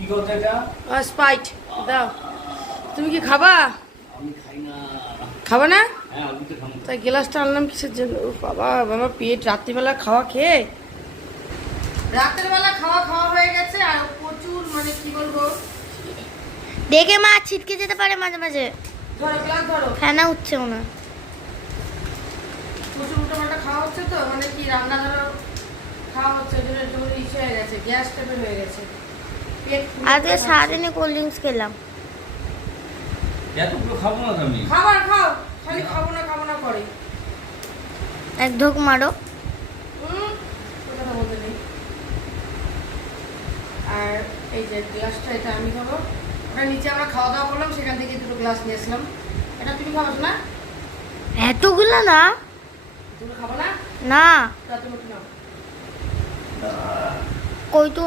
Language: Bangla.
কি করতে এটা? স্প্রাইট দাও। তুমি কি খাবা? আমি খাই না। খাবা না? হ্যাঁ আমি তো খাবো। তাই গ্লাসটা আনলাম কিসের জন্য? ও বাবা, আমার পেট রাত্রিবেলা খাওয়া খেয়ে, রাতের বেলা খাওয়া হয়ে গেছে আর প্রচুর, মানে কি বলবো, দেখে মা ছিটকে যেতে পারে মাঝে মাঝে। ধরো গ্লাস ধরো। ফেনা উঠছে মনে হয়। প্রচুর উল্টোপাল্টা খাওয়া হচ্ছে তো, মানে কি রান্না ধরো খাওয়া হচ্ছে, ওই জন্য একটু ইসে হয়ে গেছে, গ্যাস টাইপের হয়ে গেছে। পেট ফুলে আজকে যাচ্ছে। সারাদিনে কোল্ড ড্রিঙ্কস খেলাম। এতগুলো খাবো না তো আমি। খাবার খাও, খালি খাবো না করে। এক ঢোক মারো। কথা বলতে নেই। আর এই যে গ্লাসটা, এটা আমি খাবো। ওটা নিচে আমরা খাওয়া দাওয়া করলাম, সেখান থেকে দুটো গ্লাস নিয়ে আসলাম। এটা তুমি খাবো না? এতগুলো না। তুমি খাবো না? না তা তুমি নাও। কই তো